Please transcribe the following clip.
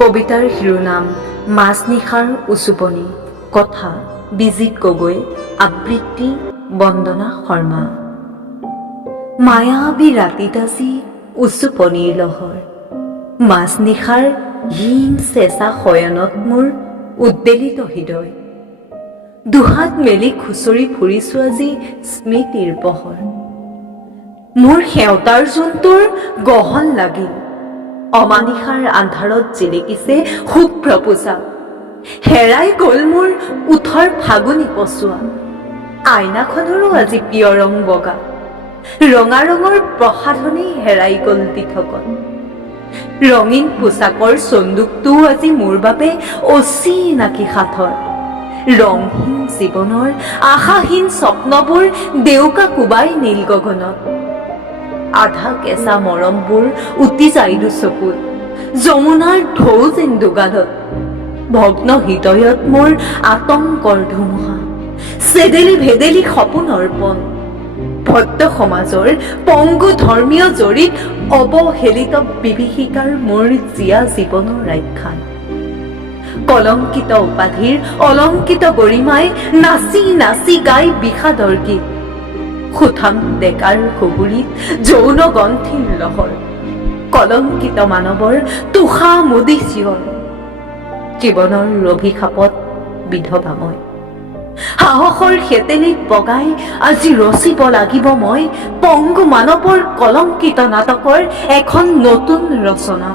কবিতাৰ শিৰোনাম মাজনিশাৰ উচুপনি, কথা বিজিত গগৈ, আবৃত্তি বন্দনা শৰ্মা। মায়াবী ৰাতিত আজি উচুপনিৰ লহৰ, মাজনিশাৰ হীন চেঁচা শয়নত মোৰ উদ্বেলিত হৃদয়। দুহাত মেলি খুচৰি ফুৰিছো আজি স্মৃতিৰ পহৰ। মোৰ সেউতাৰ জোনটোৰ গহন লাগিল, অমানিশাৰ আন্ধাৰত জিলিকিছে শুভ্ৰ পূজা। হেৰাই গ'ল মোৰ ওঠৰ ফাগুনী পচোৱা, আইনাখনৰো আজি প্ৰিয় ৰং বগা। ৰঙা ৰঙৰ প্ৰসাধনী হেৰাই গ'ল দিঠকত, ৰঙীন পোচাকৰ চন্দুকটোও আজি মোৰ বাবে অচিনাকি সাথৰ। ৰংহীন জীৱনৰ আশাহীন স্বপ্নবোৰ দেউকা কোবাই নীল গগনত। আধা কেঁচা মৰমবোৰ উটি যায় দুচকুত, যমুনাৰ ঢৌ যেন দুগালত। ভগ্ন হৃদয়ত মোৰ আতংকৰ ধুমুহা, চেদেলি ভেদেলি সপোন অৰ্পণ। ভদ্ৰ সমাজৰ পংগু ধৰ্মীয় জৰীত অৱহেলিত বিভীষিকাৰ মোৰ জীয়া জীৱনৰ আখ্যান। কলংকিত উপাধিৰ অলংকিত গৰিমাই নাচি নাচি গাই বিষাদৰ গীত। সুঠাম ডেকাৰ সুগুৰিত যৌন গ্ৰন্থিৰ লহৰ, কলংকিত মানৱৰ তোষা মুদি চিঞৰ। জীৱনৰ অভিশাপত বিধৱা মই, সাহসৰ সেতেলিত বগাই আজি ৰচিব লাগিব মই পংগু মানৱৰ কলংকিত নাটকৰ এখন নতুন ৰচনা।